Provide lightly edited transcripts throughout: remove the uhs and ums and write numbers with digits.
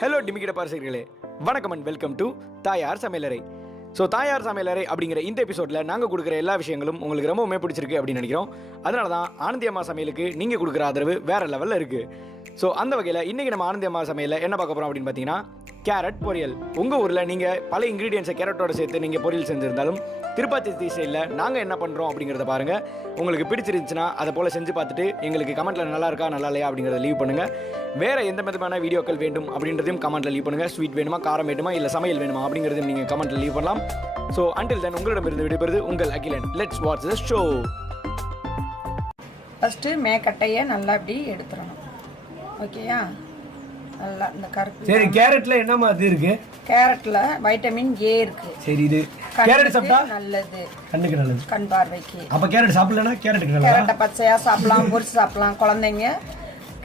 Hello டிமிக்கிட பார்சர்களே, வணக்கம் and welcome to தாயார் சமையலறை. ஸோ தாயார் சமையலறை அப்படிங்கிற இந்த எபிசோடில் நாங்கள் கொடுக்குற எல்லா விஷயங்களும் உங்களுக்கு ரொம்பவுமே பிடிச்சிருக்கு அப்படின்னு நினைக்கிறோம். அதனால தான் ஆனந்தி அம்மா சமையலுக்கு நீங்கள் கொடுக்குற ஆதரவு வேறு லெவலில் இருக்குது. ஸோ அந்த வகையில் இன்றைக்கி நம்ம ஆனந்தி அம்மா சமையலில் என்ன பார்க்க போகிறோம் அப்படின்னு பார்த்தீங்கன்னா, கேரட் பொரியல். உங்கள் ஊரில் நீங்கள் பல இன்க்ரீடியன்ஸை கேரட்டோட சேர்த்து நீங்கள் பொரியல் செஞ்சுருந்தாலும் திருப்பாச்சி ஸ்டைலில் நாங்கள் என்ன பண்ணுறோம் அப்படிங்கிறத பாருங்கள். உங்களுக்கு பிடிச்சிருந்துச்சுன்னா அதை போல் செஞ்சு பார்த்துட்டு எங்களுக்கு கமெண்ட்டில் நல்லா இருக்கா நல்லா இல்லையா அப்படிங்கிறத லீவ் பண்ணுங்கள். வேறு எந்த விதமான வீடியோக்கள் வேண்டும் அப்படின்றதையும் கமெண்ட்டில் லீவ் பண்ணுங்கள். ஸ்வீட் வேணுமா, காரம் வேணுமா, இல்லை சமையல் வேணுமா அப்படிங்கிறதையும் நீங்கள் கமெண்ட்டில் லீவ் பண்ணலாம். ஸோ அன்டில் தென் உங்களிடமிருந்து விடைபெறுது உங்கள் Akilan. Let's watch the show. First மேக்கட்டையை நல்லா அப்படி எடுத்துடணும். ஓகேயா? நல்லா இந்த கருப்பு. சரி, கேரட்ல என்னமா அது இருக்கு? கேரட்ல வைட்டமின் ஏ இருக்கு. சரி, இது கேரட் சாப்பிட்டா நல்லது, கண்ணுக்கு நல்லது, கண் பார்வைக்கு. அப்ப கேரட் சாப்பிடலனா கேரட்டுக்கு நல்லது. கேரட்டை பச்சையா சாப்பிடலாம், பொரிச்சு சாப்பிடலாம். குழந்தைங்க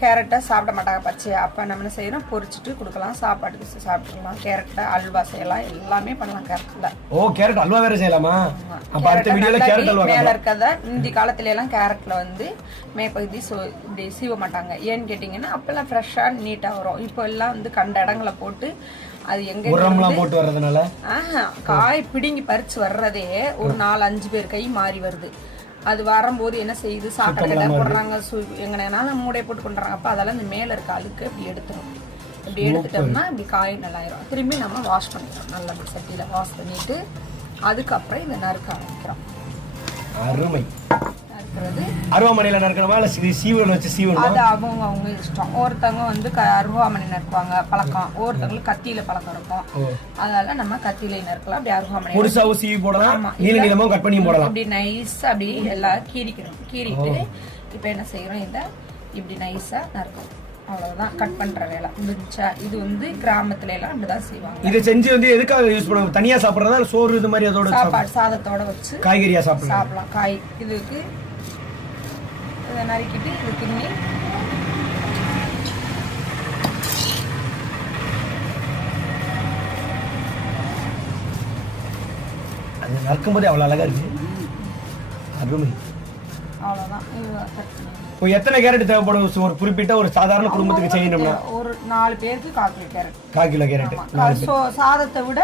கேரட்டை சாப்பிட மாட்டாங்க பச்சையா. அப்போ நம்ம என்ன செய்யணும், பொரிச்சிட்டு கொடுக்கலாம், சாப்பாட்டுக்கு சாப்பிட்டுக்கலாம். கேரட்டை அல்வா செய்யலாம், எல்லாமே பண்ணலாம் கேரட்ல. ஓ, கேரட் அல்வா வேற செய்யலாமா? அப்ப அடுத்த வீடியோல கேரட் அல்வா மேல இருக்கத இந்த காலத்துல எல்லாம் கேரட்ல வந்து மேற்பகுதி இப்படி சீவ மாட்டாங்க. ஏன்னு கேட்டீங்கன்னா அப்பெல்லாம் ஃப்ரெஷ்ஷா நீட்டா வரும். இப்போ எல்லாம் வந்து கண்ட இடங்களை போட்டு அது எங்க உரம்லாம் போட்டு வர்றதுனால காய் பிடுங்கி பறிச்சு வர்றதே ஒரு 4-5 பேர் கை மாறி வருது. அது வரும்போது என்ன செய்யுது, சாக்கடை போடுறாங்க, எங்கனாலும் மூடையை போட்டு கொண்டுறாங்க. அப்போ அதெல்லாம் இந்த மேல இருக்க அழுக்கு இப்படி எடுத்துரும். இப்படி எடுத்துட்டோம்னா இப்படி காய் நல்லாயிரும். திரும்பி நம்ம வாஷ் பண்ணிக்கிறோம். நல்லா அப்படி சட்டியில வாஷ் பண்ணிட்டு அதுக்கப்புறம் இந்த நறுக்க ஆரம்பிக்கிறோம். அருமை. அருவாமனையில நறுக்கணுமா இல்ல சீவல் வச்சு சீவணுமா? அது அவங்க இஷ்டம். ஒருத்தவங்க வந்து அருவாமனை நறுக்குவாங்க பழக்கம், ஒருத்தவங்களுக்கு கத்தியில பழக்கம் இருக்கும். அதனால நம்ம கத்தியில நறுக்கலாம். அப்படி அருவாமனை முழுசாவும் சீவி போடலாம், நீல நீளமாவும் கட் பண்ணி போடலாம். அப்படி நைஸா அப்படி எல்லாம் கீறிக்கிறோம். கீறிட்டு இப்ப என்ன செய்யறோம், இதை இப்படி நைஸா நறுக்கணும். அவ்வளவுதான், கட் பண்ற வேலை முடிஞ்சா. இது வந்து கிராமத்துல எல்லாம் அப்படிதான் செய்வாங்க. இதை செஞ்சு வந்து எதுக்காக யூஸ் பண்ணுவாங்க? தனியா சாப்பிடுறதா, சோறு இது மாதிரி அதோட சாப்பாடு சாதத்தோட வச்சு காய்கறியா சாப்பிடலாம். காய் இதுக்கு இதை நறுக்கிட்டு இது கிண்ணி அது நறுக்கும் போது அவ்வளவு அழகா இருக்கு. அருமை. அவ்வளவுதான். இப்போ எத்தனை கேரட் தேவைப்படும் ஒரு குறிப்பிட்ட ஒரு சாதாரண குடும்பத்துக்கு செய்யணும்னா? ஒரு 4 பேருக்கு 1/4 கிலோ கேரட். 1/4 kilo carrot. சாதத்தை விட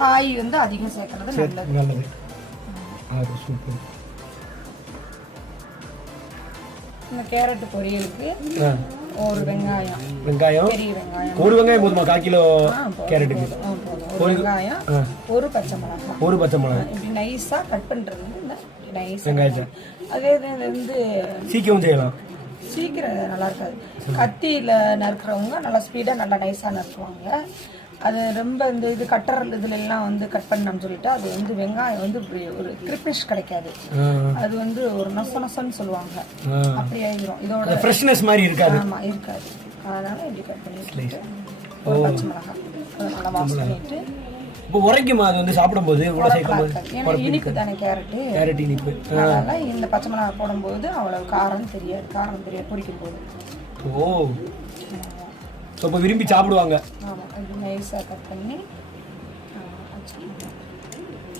காய் வந்து அதிகம் சேர்க்கறது நல்லது. சூப்பர். இந்த கேரட் பொரியலுக்கு ஒரு வெங்காயம், பெரிய வெங்காயம், ஒரு வெங்காயம் போதுமா 1/4 கிலோ கேரட்டுக்கு? ஒரு வெங்காயம், ஒரு பச்சை மிளகாய் இப்படி நைஸா கட் பண்றது. நைஸ் வெங்காயம். அதே வந்து சீக்கிரம் செய்யலாம். சீக்கிரம் நல்லா இருக்காது. கத்தியில நறுக்கிறவங்க நல்லா ஸ்பீடா நல்லா நைஸா நறுக்குவாங்க. அது ரொம்ப இந்த இது கட்டர் இதுல எல்லாம் வந்து கட் பண்ணோம்னு சொல்லிட்டு அது வந்து வெங்காயம் வந்து ஒரு கிரிப்பிஷ் கிடைக்காது. அது வந்து ஒரு நொசன்னு சொல்லுவாங்க. அப்படி ஆயிரும். இதோட ஃப்ரெஷ்னஸ் மாதிரி இருக்காது. ஆமா, இருக்காது. அதனால இப்படி கட் பண்ணிட்டு ஒரு பச்சை மிளகாய் நல்லா வாஷ் பண்ணிட்டு. இப்போ உரைக்குமா அது வந்து சாப்பிடும்போது? இனிப்பு தானே கேரட் இனிப்பு. அதனால இந்த பச்சை மிளகாய் போடும்போது அவ்வளவு காரம் தெரியாது பொரிக்கும் போது. ஓ, இப்போ விரும்பி சாப்பிடுவாங்க. ஆமா, இது நைஸா கட் பண்ணி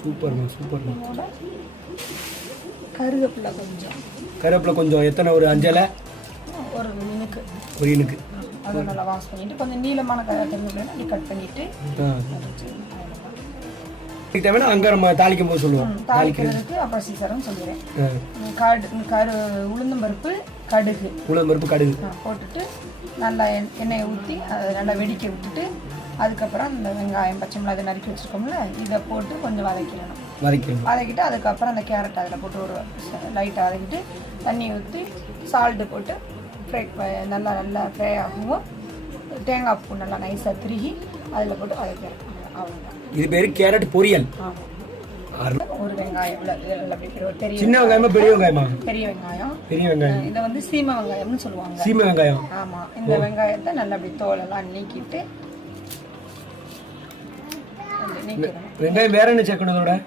சூப்பர். கருவேப்பிலை கொஞ்சம் எத்தனை? ஒரு 5 இலை, ஒரு இனுக்கு. அதை நல்லா வாஷ் பண்ணிட்டு கொஞ்சம் நீளமான கருவேப்பிலை கட் பண்ணிட்டு அங்க நம்ம தாளிக்கும் போது சொல்லுவோம். தாளிக்கிறதுக்கு அப்புறம் சீக்கிரம் சொல்லுறேன். உளுந்தம்பருப்பு கடுகு போட்டுட்டு நல்லா எண்ணெயை ஊற்றி அதை நல்லா வெடிக்க விட்டுட்டு அதுக்கப்புறம் இந்த வெங்காயம் பச்சை மிளகாய் நறுக்கி வச்சுருக்கோம்ல இதை போட்டு கொஞ்சம் வதக்கிட்டு அதுக்கப்புறம் அந்த கேரட் அதில் போட்டு ஒரு லைட்டாக வதக்கிட்டு தண்ணி ஊற்றி சால்ட்டு போட்டு நல்லா ஃப்ரை ஆகும். தேங்காய் பூ நல்லா நைஸாக திருகி அதில் போட்டு வதக்கிறேன். அவ்வளோதான். இது பேரு கேரட் பொரியல். ஒரு வெங்காயம், சின்ன வெங்காயமா பெரிய வெங்காயமா? பெரிய வெங்காயம். இதை வந்து சீமை வெங்காயம்னு சொல்லுவாங்க. சீமை வெங்காயம். ஆமா, இந்த வெங்காயத்தை நல்லா அப்படி தோலெல்லாம் நீக்கிட்டு வெங்காயம் வேற என்ன சேர்க்கணும்?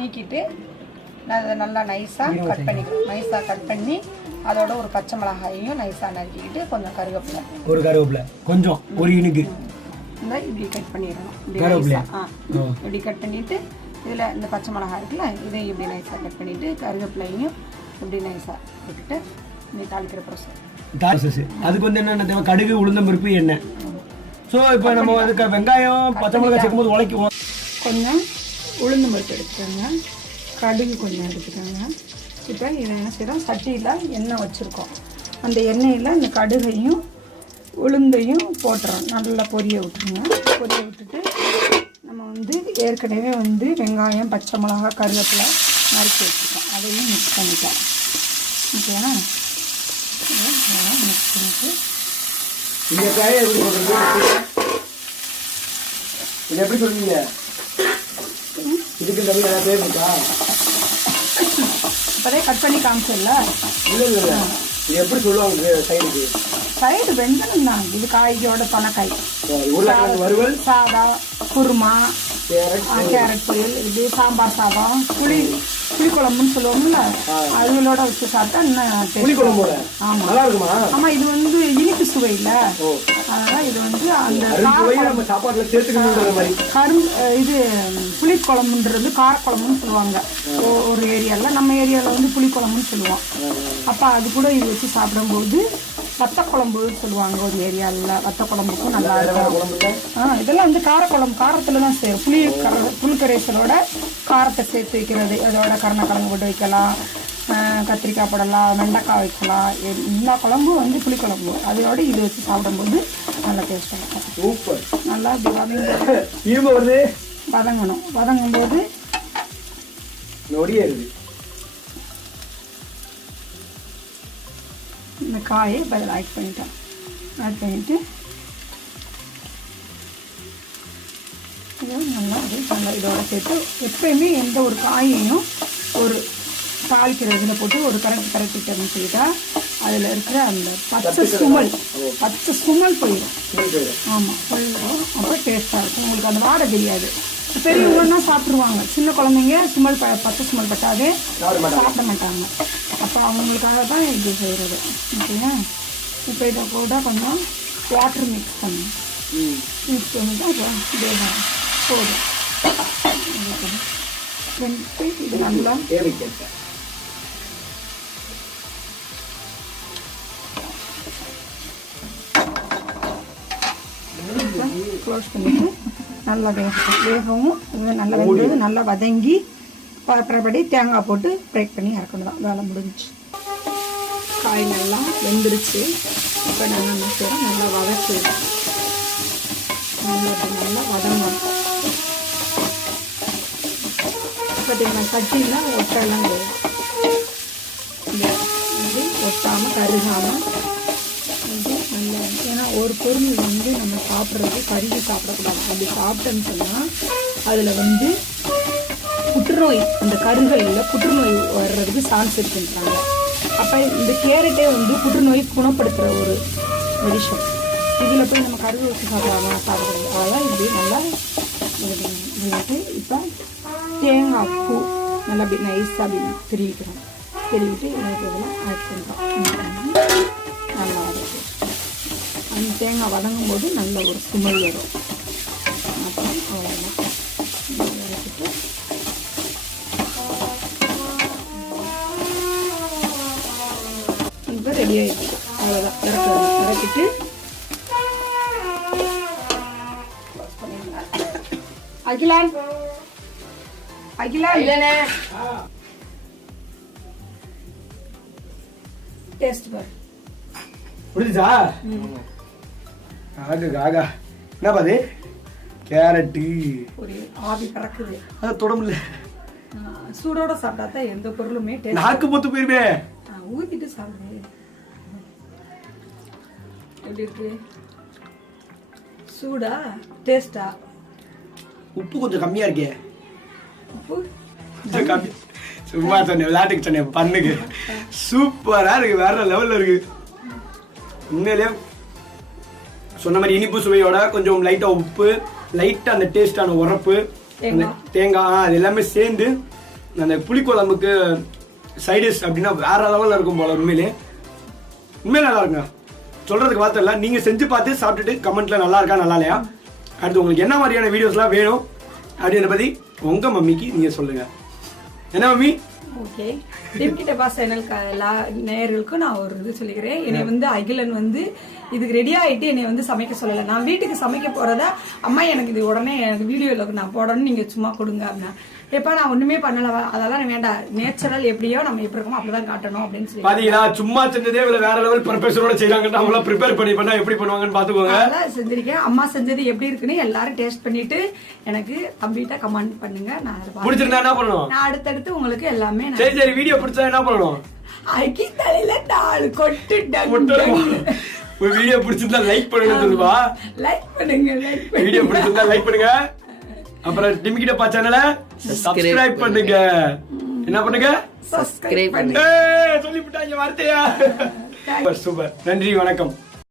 நீக்கிட்டு நல்லா நைஸா கட் பண்ணி அதோட ஒரு பச்சை மிளகாயையும் நைஸா நறுக்கிட்டு கொஞ்சம் கருவேப்பிலை கொஞ்சம் ஒரு இனுக்கு இப்படி கட் பண்ணிடணும். இப்படி கட் பண்ணிட்டு இதுல இந்த பச்சை மிளகாய் இருக்குல்ல இதையும் இப்படி நைஸா கட் பண்ணிட்டு கருவேப்பிலையும் இப்படி நைஸா போட்டுட்டு இந்த தாளிக்கிற ப்ராசஸ். அதுக்கு வந்து என்ன தேவை? கடுகு, உளுந்தம் பருப்பு, எண்ணெய். ஸோ இப்போ நம்ம அதுக்கு வெங்காயம் பச்சை மிளகாய் சேர்க்கும்போது உழைக்குவோம். கொஞ்சம் உளுந்து பருப்பு எடுத்துக்கோங்க, கடுகு கொஞ்சம் எடுத்துக்கோங்க. இப்போ இதை என்ன செய்கிறோம், சட்டியில் எண்ணெய் வச்சுருக்கோம். அந்த எண்ணெயில் இந்த கடுகையும் உளுந்தையும் போட்டுறோம். நல்லா பொரிய விட்டுருங்க. பொரிய விட்டுட்டு நம்ம வந்து ஏற்கனவே வந்து வெங்காயம் பச்சை மிளகா கருவேப்பிலை நறுக்கி வச்சுருக்கோம். அதையும் மிக்ஸ் பண்ணிட்டோம். ஓகேவா? மிக்ஸ் பண்ணிட்டு இந்த காயை எப்படி சொல்றீங்க? இது எப்படி சொல்றீங்க? இதுக்கு தமிழ் ஏதாவது பேர் இருக்கா? இப்போதே கட் பண்ணி காமிச்சல. இல்லை இல்லை, இது எப்படி சொல்லுவாங்க சைடுக்கு? சைடு வெந்தனம் தான். இது காய்கறியோட பனக்காய், உருளைக்கிழங்கு வறுவல், சாதம், குருமா, கேரட், கேரட் பொரியல், இது சாம்பார் சாதம், புளிக்குழம்புன்னு சொல்லுவோம்ல, அதுகளோட வச்சு சாப்பிட்டா இன்னும் புளிக்குழம்போட. ஆமாம் நல்லா இருக்குமா? ஆமாம், இது வந்து இனிப்பு சுவை இல்லை, அதனால் இது வந்து அந்த நம்ம சாப்பாட்டில் சேர்த்துக்கணுன்ற மாதிரி இது புளிக்குழம்புன்றது காரக்குழம்புன்னு சொல்லுவாங்க ஒரு ஏரியாவில். நம்ம ஏரியாவில் வந்து புளிக்குழம்புன்னு சொல்லுவோம். அப்போ அது கூட இது வச்சு சாப்பிடும்போது வத்த குழம்பு சொல்லுவாங்க ஒரு ஏரியாவில். வத்த குழம்புக்கும் நல்லா இருக்கும். இதெல்லாம் வந்து காரக்குழம்பு, காரத்தில் தான் செய்யும். புளிக்கரைசலோட காரத்தை சேர்த்து வைக்கிறது. அதோட கருணக்கிழங்கு போட்டு வைக்கலாம், கத்திரிக்காய் போடலாம், வெண்டைக்காய் வைக்கலாம். எல்லா குழம்பும் வந்து புளிக்குழம்பு. அதோட இது வச்சு சாப்பிடும்போது நல்லா டேஸ்ட்டாக இருக்கும். சூப்பர். நல்லா இப்படி வதங்கணும். வதங்கும் போது நொடியே இருக்குது. இந்த காயை இப்போ அதில் ஆட் பண்ணிட்டேன். ஆட் பண்ணிவிட்டு நல்லா இதோட சேர்த்து எப்பயுமே எந்த ஒரு காயையும் ஒரு தாளிக்கிற இதில் போட்டு ஒரு கரட்டிட்டோம்னு சொல்லிட்டா அதில் இருக்கிற அந்த பச்சை சுமல் போயிடும். ஆமாம், போயிடும். அப்போ டேஸ்ட்டாக இருக்கும். உங்களுக்கு அந்த வாடை தெரியாது. பெரியவங்கன்னா சாப்பிட்ருவாங்க. சின்ன குழந்தைங்க பச்சை சுமல் பட்டாவே சாப்பிட மாட்டாங்க. அப்போ அவங்களுக்காக தான் இது செய்கிறது. ஓகேயா? இப்போ இதை கூட கொஞ்சம் வாட்டர் மிக்ஸ் பண்ணணும். மிக்ஸ் பண்ணிட்டு அப்புறம் வேகம் போதும். இது நல்லா க்ளோஸ் பண்ணிவிட்டு நல்லா வேகவும் நல்லா வெந்தது நல்லா வதங்கி பரப்படி தேங்காய் போட்டு பிரேக் பண்ணி இறக்கணும் தான். வேலை முடிஞ்சிச்சு. காய் நல்லா வெந்துருச்சு. இப்போ நல்லா என்ன செய்யறோம், நல்லா வதக்கி நல்லா வதங்கணும். பார்த்தீங்கன்னா சட்டிலாம் ஒட்டெல்லாம் இது ஒட்டாமல் கருகாமல் இது நல்லா. ஏன்னா ஒரு பொருள் வந்து நம்ம சாப்பிட்றது கருகி சாப்பிடக்கூடாது. அப்படி சாப்பிட்டோன்னு சொன்னால் அதில் வந்து புற்றுநோய், அந்த கருகளில் புற்றுநோய் வர்றதுக்கு சான்ஸ் இருக்குன்றாங்க. அப்போ இந்த கேரட்டே வந்து புற்றுநோய் குணப்படுத்துகிற ஒரு மெடிஷன். இதில் போய் நம்ம கருகு வச்சு சாப்பிடக்கூடாது. அதெல்லாம் இப்படி நல்லா பண்ணிட்டு இப்போ தேங்காய் பூ நல்லா அப்படி நைஸாக அப்படி திருவிக்கிறோம். திருவிட்டு எனக்கு இதெல்லாம் ஆட் பண்ணுறோம். நல்லா வதக்கும். அந்த தேங்காய் வதங்கும் போது நல்ல ஒரு சுமல் வரும். அப்புறம் அவ்வளோதான் வதக்கிட்டு இப்போ ரெடி ஆகிடுச்சு. அவ்வளோதான். இறக்கிட்டு அகிலான் டேஸ்ட் பாரு. புரியுதா? ஆகா என்ன பாது கேரட்டு ஒரு ஆவி பறக்குது. அதை தொட முடியல. சூடோட சாப்பிட்டா தான் எந்த பொருளுமே நாக்கு பொத்து போயிருமே. ஊற்றிட்டு சாப்பிடு. எப்படி இருக்கு? சூடா டேஸ்டா? உப்பு கொஞ்சம் கம்மியா இருக்கே. உப்பு கம்மி. சும்மா சொன்னேன், விளையாட்டுக்கு சொன்னேன். பண்ணுங்க. சூப்பரா இருக்கு, வேற லெவல்ல இருக்கு. உண்மையிலே சொன்ன மாதிரி இனிப்பு சுவையோட கொஞ்சம் லைட்டா உப்பு, லைட்டா அந்த டேஸ்டான உரப்பு, அந்த தேங்காய், அது எல்லாமே சேர்ந்து அந்த புளிக்குழம்புக்கு சைடிஷ் அப்படின்னா வேற லெவல்ல இருக்கும் போல. உண்மையிலே நல்லா இருக்குங்க. சொல்றதுக்கு வார்த்தை இல்லை. நீங்க செஞ்சு பார்த்து சாப்பிட்டுட்டு கமெண்ட்ல நல்லா இருக்கா நல்லா இல்லையா, அடுத்து உங்களுக்கு என்ன மாதிரியான வீடியோஸ்லாம் வேணும் அப்படின்ற பத்தி உங்க மம்மிக்கு நீங்க சொல்லுங்க. என்ன மம்மி? ஓகே, டிம்கிட்டப்பா சேனல் நேயர்களுக்கும் நான் ஒரு இது சொல்லிக்கிறேன். என்னை வந்து அகிலன் வந்து இதுக்கு ரெடி ஆகிட்டு என்னை வந்து சமைக்க சொல்லலை. நான் வீட்டுக்கு சமைக்க போகிறதா, அம்மா எனக்கு இது உடனே எனக்கு வீடியோவில் நான் போடணும், நீங்கள் சும்மா கொடுங்க அப்படின்னா, எப்பா நான் ஒன்றுமே பண்ணலவா, அதெல்லாம் வேண்டாம், நேச்சுரல் எப்படியோ நம்ம எப்படி இருக்கோமோ அப்படிதான் காட்டணும் அப்படின்னு சொல்லி பாத்தீங்களா, சும்மா செஞ்சதே வேற லெவல் ப்ரொஃபஸரோட செய்யறாங்க. அவங்கள ப்ரிப்பேர் பண்ணா எப்படி பண்ணுவாங்கன்னு பாத்துக்கோங்க. அதெல்லாம் செஞ்சிருக்கேன். அம்மா செஞ்சது எப்படி இருக்குன்னு எல்லாரும் டேஸ்ட் பண்ணிட்டு எனக்கு கம்ப்ளீட்டா கமெண்ட் பண்ணுங்க. நான் பிடிச்சிருந்தா என்ன பண்ணணும், நான் அடுத்தடுத்து உங்களுக்கு எல்லாமே சரி வீடியோ பிடிச்சா என்ன பண்ணணும், அக்கி தலையில 4 கொட்டு வீடியோ பிடிச்சிருந்தா லைக் பண்ணுங்க. லைக் பண்ணுங்க, வீடியோ பிடிச்சிருந்தா லைக் பண்ணுங்க. அப்புறம் டிம்கிட்டப்பா சேனலை சப்ஸ்கிரைப் பண்ணுங்க. என்ன பண்ணுங்க, சப்ஸ்கிரைப் பண்ணுங்க. சொல்லிவிட்டாங்க வார்த்தையா. சூப்பர், நன்றி, வணக்கம்.